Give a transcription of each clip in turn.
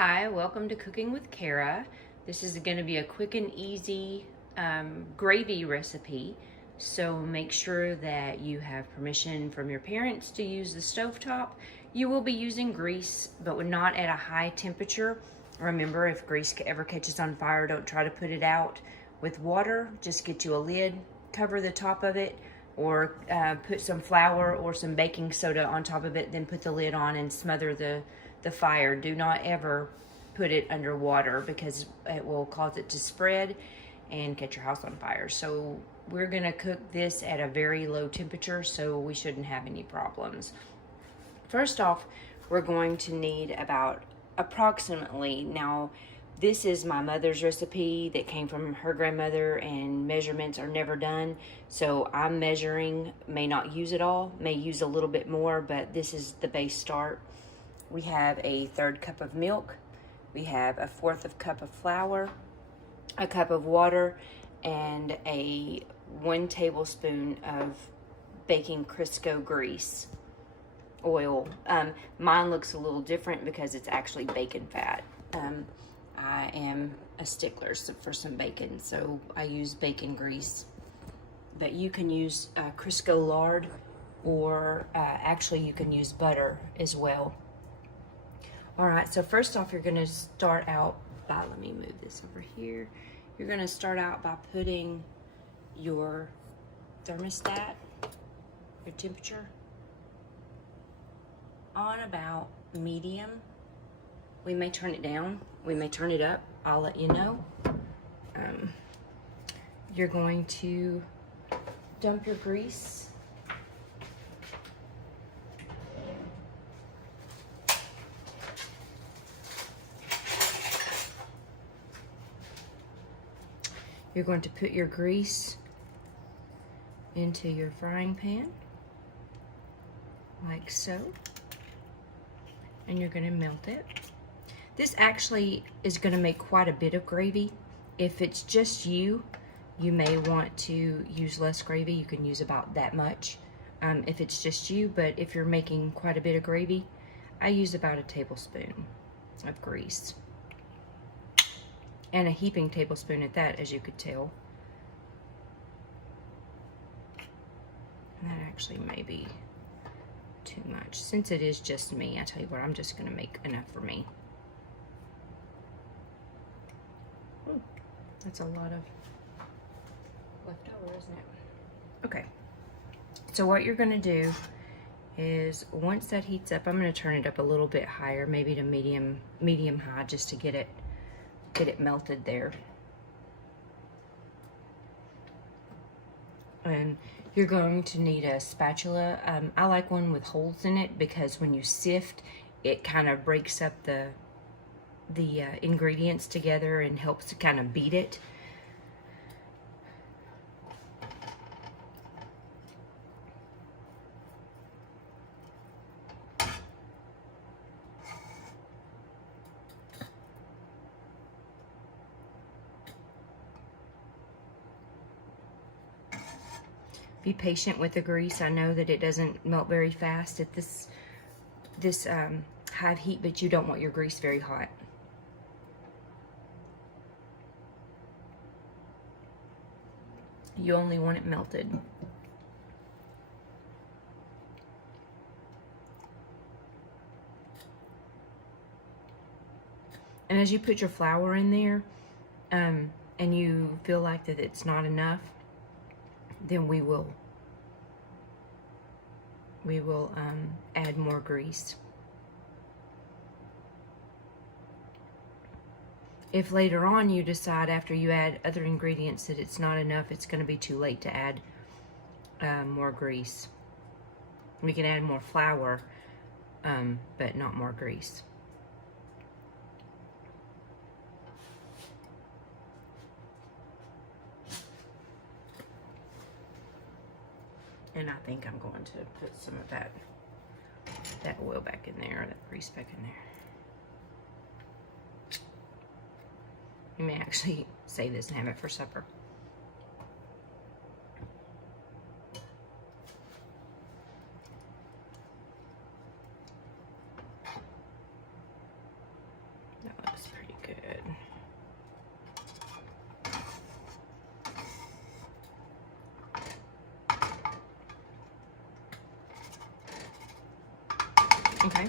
Hi, welcome to Cooking with Kara. This is going to be a quick and easy gravy recipe. So make sure that you have permission from your parents to use the stovetop. You will be using grease, but not at a high temperature. Remember, if grease ever catches on fire, don't try to put it out with water. Just get you a lid, cover the top of it, or put some flour or some baking soda on top of it, then put the lid on and smother the fire. Do not ever put it under water because it will cause it to spread and catch your house on fire. So we're gonna cook this at a very low temperature, so we shouldn't have any problems. First off, we're going to need about approximately, now this is my mother's recipe that came from her grandmother, and measurements are never done. So I'm measuring, may not use it all, may use a little bit more, but this is the base start. We have a 1/3 cup of milk. We have a 1/4 cup of flour, a cup of water, and a 1 tablespoon of baking Crisco grease oil. Mine looks a little different because it's actually bacon fat. I am a stickler for some bacon, so I use bacon grease. But you can use Crisco lard, or actually you can use butter as well. All right, so first off, you're gonna start out by, let me move this over here. You're gonna start out by putting your thermostat, your temperature, on about medium. We may turn it down, we may turn it up, I'll let you know. You're going to dump your grease. You're going to put your grease into your frying pan, like so, and you're going to melt it. This actually is going to make quite a bit of gravy. If it's just you, you may want to use less gravy. You can use about that much if it's just you, but if you're making quite a bit of gravy, I use about a tablespoon of grease. And a heaping tablespoon at that, as you could tell. And that actually may be too much. Since it is just me, I tell you what, I'm just gonna make enough for me. Ooh, that's a lot of leftover, isn't it? Okay, so what you're gonna do is, once that heats up, I'm gonna turn it up a little bit higher, maybe to medium high, just to get it melted there. And you're going to need a spatula. I like one with holes in it because when you sift, it kind of breaks up the ingredients together and helps to kind of beat it. Be patient with the grease. I know that it doesn't melt very fast at this high heat, but you don't want your grease very hot. You only want it melted. And as you put your flour in there, and you feel like that it's not enough, then we will add more grease. If later on you decide, after you add other ingredients, that it's not enough, it's going to be too late to add more grease. We can add more flour, but not more grease. And I think I'm going to put some of that oil back in there, that grease back in there. You may actually save this and have it for supper. That looks pretty good. Okay,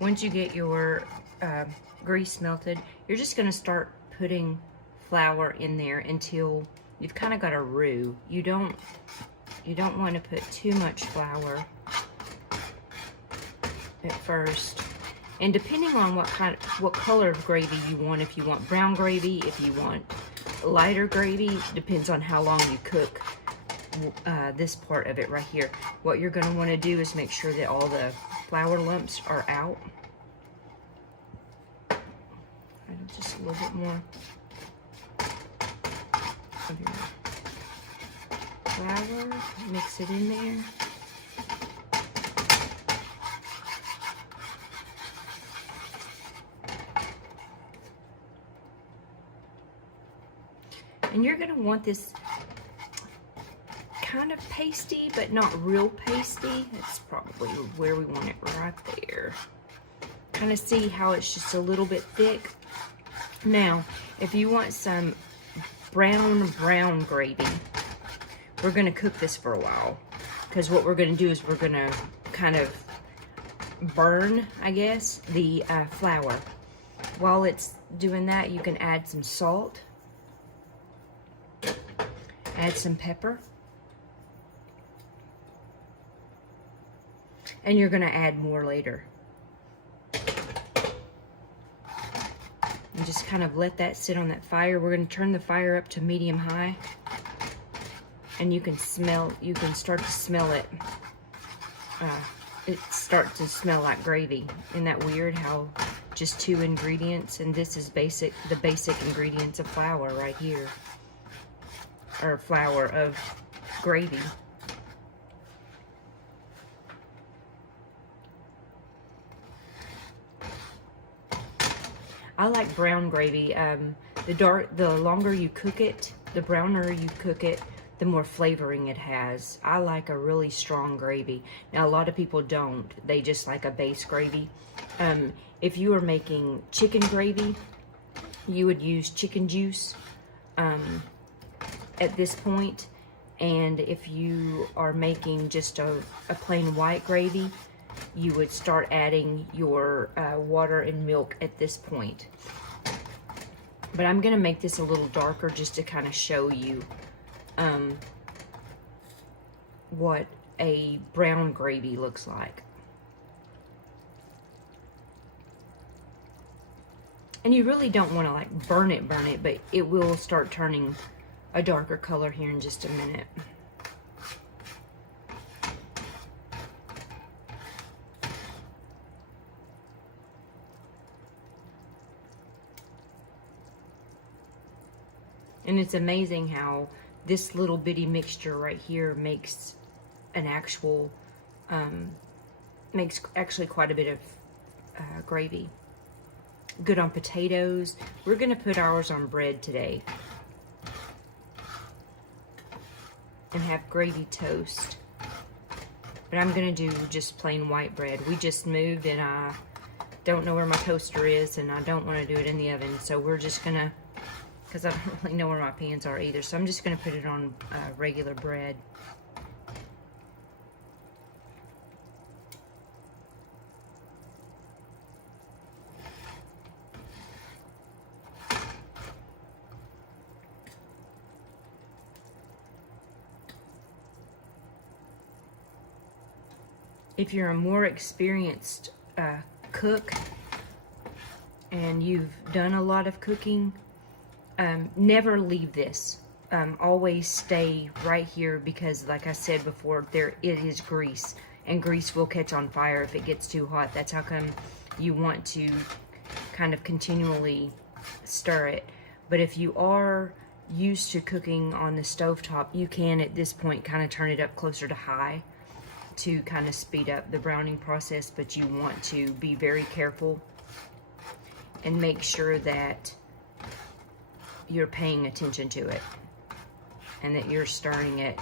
once you get your grease melted, you're just going to start putting flour in there until you've kind of got a roux. You don't want to put too much flour at first. And depending on what color of gravy you want, if you want brown gravy, if you want lighter gravy, depends on how long you cook this part of it right here. What you're going to want to do is make sure that all the flour lumps are out. And just a little bit more of your flour, mix it in there. And you're going to want this kind of pasty, but not real pasty. That's probably where we want it, right there. Kind of see how it's just a little bit thick. Now, if you want some brown gravy, we're going to cook this for a while. Because what we're going to do is we're going to kind of burn, I guess, the flour. While it's doing that, you can add some salt. Add some pepper. And you're going to add more later. And just kind of let that sit on that fire. We're going to turn the fire up to medium high. And you can start to smell it. It starts to smell like gravy. Isn't that weird how just 2 ingredients, and this is the basic ingredients of flour right here. Or flour of gravy. I like brown gravy. The longer you cook it, the browner you cook it, the more flavoring it has. I like a really strong gravy. Now, a lot of people don't. They just like a base gravy. If you are making chicken gravy, you would use chicken juice at this point. And if you are making just a plain white gravy, you would start adding your water and milk at this point. But I'm going to make this a little darker just to kind of show you what a brown gravy looks like. And you really don't want to like burn it, but it will start turning a darker color here in just a minute. And it's amazing how this little bitty mixture right here makes an actual, makes actually quite a bit of gravy. Good on potatoes. We're going to put ours on bread today. And have gravy toast. But I'm going to do just plain white bread. We just moved and I don't know where my toaster is and I don't want to do it in the oven. So we're just going to, because I don't really know where my pans are either. So I'm just going to put it on regular bread. If you're a more experienced cook and you've done a lot of cooking, never leave this. Always stay right here because, like I said before, it is grease, and grease will catch on fire if it gets too hot. That's how come you want to kind of continually stir it. But if you are used to cooking on the stovetop, you can at this point kind of turn it up closer to high to kind of speed up the browning process, but you want to be very careful and make sure that you're paying attention to it and that you're stirring it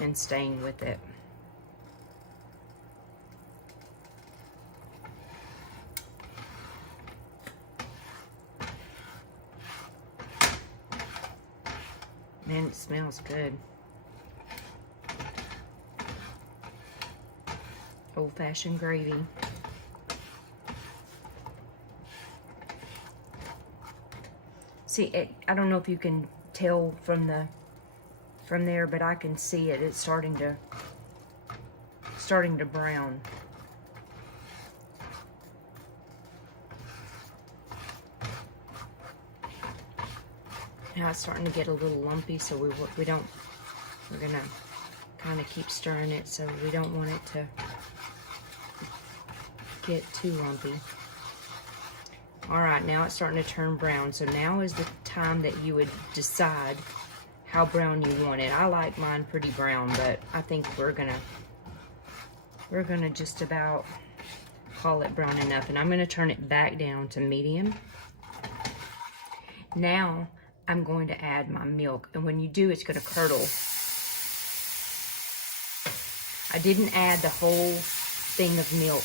and staying with it. Man, it smells good. Old-fashioned gravy. See, I don't know if you can tell from there, but I can see it. It's starting to brown. Now it's starting to get a little lumpy, so we're gonna kind of keep stirring it, so we don't want it to get too lumpy. All right, now it's starting to turn brown, so now is the time that you would decide how brown you want it. I like mine pretty brown, but I think we're gonna just about call it brown enough, and I'm gonna turn it back down to medium. Now I'm going to add my milk, and when you do, it's gonna curdle. I didn't add the whole thing of milk,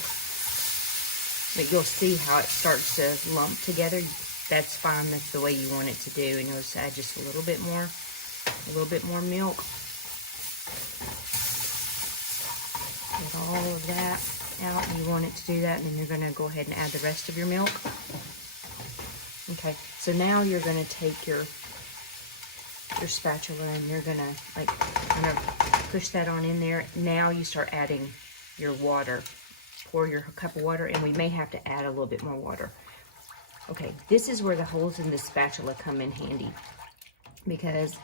but you'll see how it starts to lump together. That's fine, that's the way you want it to do, and you'll just add just a little bit more milk. Get all of that out, and you want it to do that, and then you're gonna go ahead and add the rest of your milk. Okay, so now you're gonna take your spatula and you're gonna like kind of push that on in there. Now you start adding your water. Pour your cup of water, and we may have to add a little bit more water. Okay, this is where the holes in the spatula come in handy, because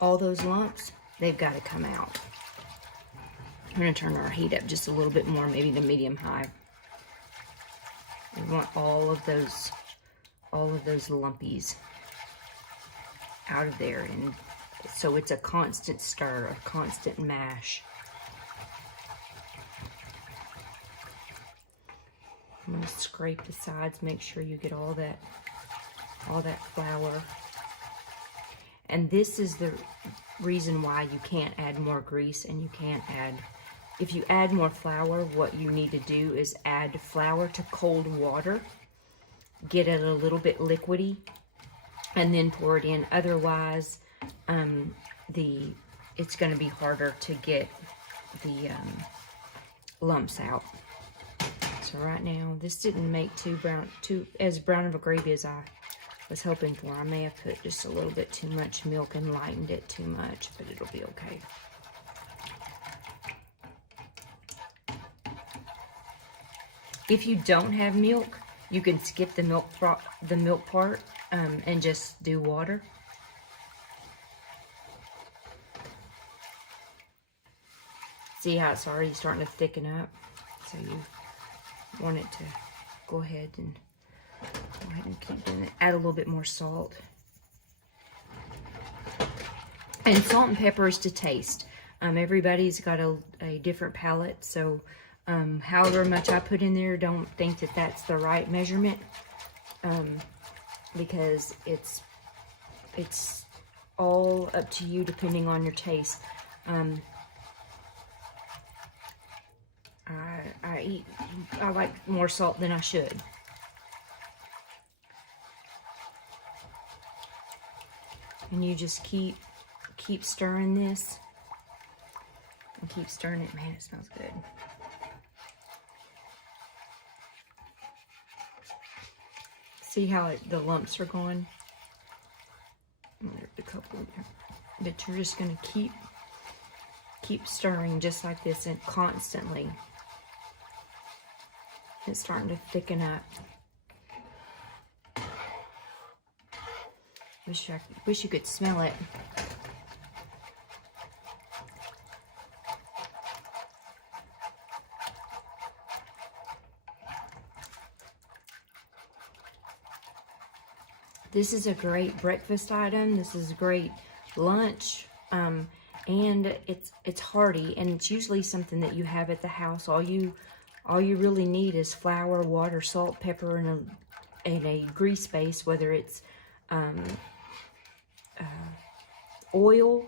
all those lumps, they've got to come out. I'm gonna turn our heat up just a little bit more, maybe to medium high. We want all of those lumpies out of there, and so it's a constant stir, a constant mash. I'm gonna scrape the sides, make sure you get all that flour. And this is the reason why you can't add more grease, and you can't add, if you add more flour, what you need to do is add flour to cold water, get it a little bit liquidy, and then pour it in. Otherwise, it's gonna be harder to get the lumps out. So right now, this didn't make as brown of a gravy as I was hoping for. I may have put just a little bit too much milk and lightened it too much, but it'll be okay. If you don't have milk, you can skip the milk part and just do water. See how it's already starting to thicken up? So you want it to go ahead and keep doing it. Add a little bit more salt. And salt and pepper is to taste. Everybody's got a different palate, so however much I put in there, don't think that that's the right measurement, because it's all up to you depending on your taste. I like more salt than I should. And you just keep stirring this and keep stirring it. Man, it smells good. See how the lumps are going? There's a couple in there. But you're just gonna keep stirring just like this, and constantly. It's starting to thicken up. Wish you could smell it. This is a great breakfast item. This is a great lunch, and it's hearty, and it's usually something that you have at the house. All you really need is flour, water, salt, pepper, and a grease base, whether it's oil,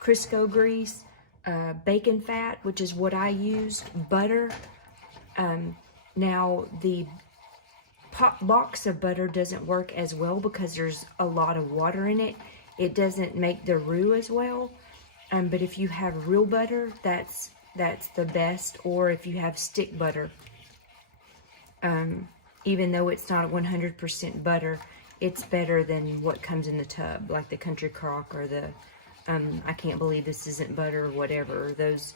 Crisco grease, bacon fat, which is what I used, butter. Now the box of butter doesn't work as well because there's a lot of water in it, it doesn't make the roux as well. But if you have real butter, that's the best. Or if you have stick butter, even though it's not 100% butter, it's better than what comes in the tub, like the Country Crock or the I Can't Believe This Isn't Butter or whatever. Those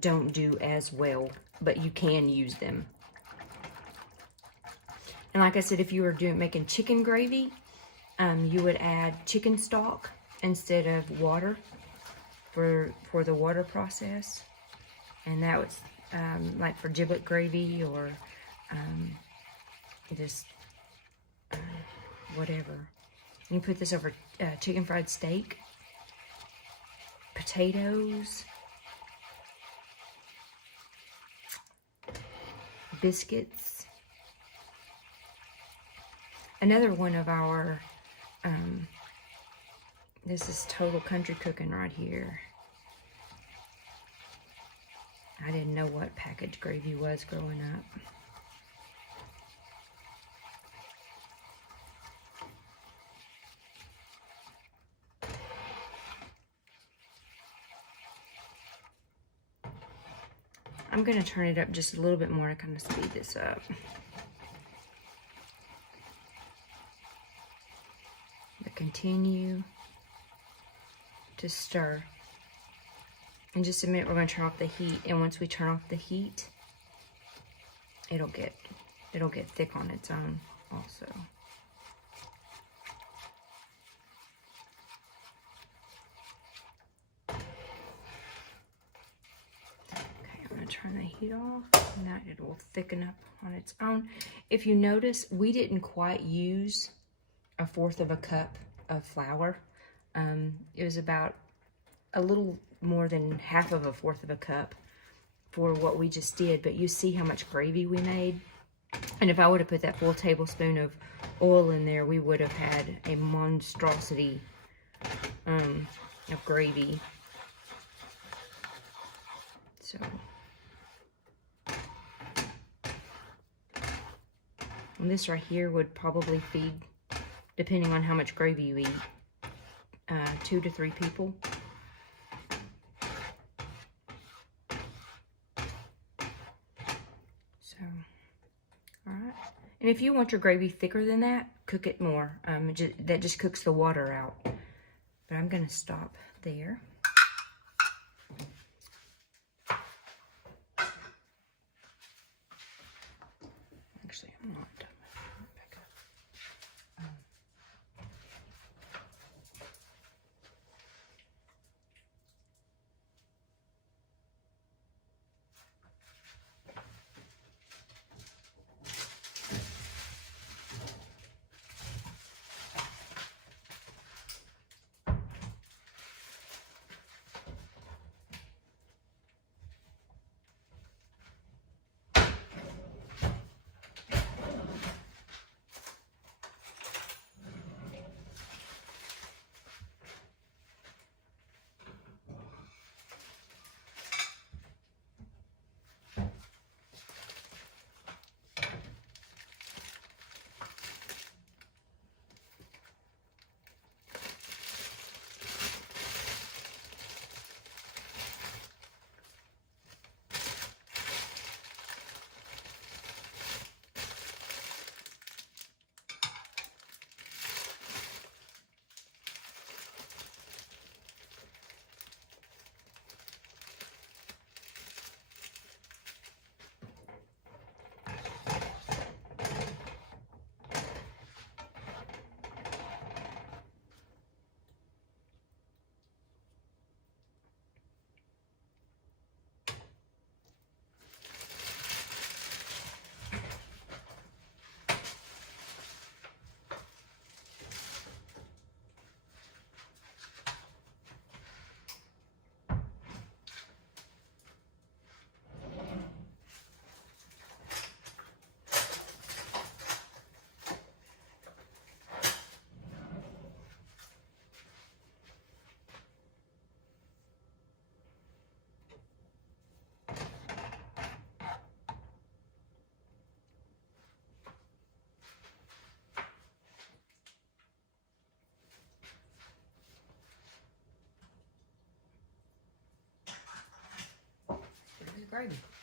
don't do as well, but you can use them. And like I said, if you were making chicken gravy, you would add chicken stock instead of water for the water process. And that was like for giblet gravy or just whatever. You put this over chicken fried steak, potatoes, biscuits. Another one of our, this is total country cooking right here. I didn't know what packaged gravy was growing up. I'm going to turn it up just a little bit more to kind of speed this up. But continue to stir. In just a minute, we're going to turn off the heat, and once we turn off the heat, it'll get thick on its own also. Turn the heat off, and now it will thicken up on its own. If you notice, we didn't quite use 1/4 of a cup of flour. It was about a little more than 1/2 of a 1/4 of a cup for what we just did, but you see how much gravy we made. And if I would have put that full tablespoon of oil in there, we would have had a monstrosity of gravy. So and this right here would probably feed, depending on how much gravy you eat, 2 to 3 people. So, all right. And if you want your gravy thicker than that, cook it more. That just cooks the water out. But I'm going to stop there. Actually, I'm not done. Back up. Grady.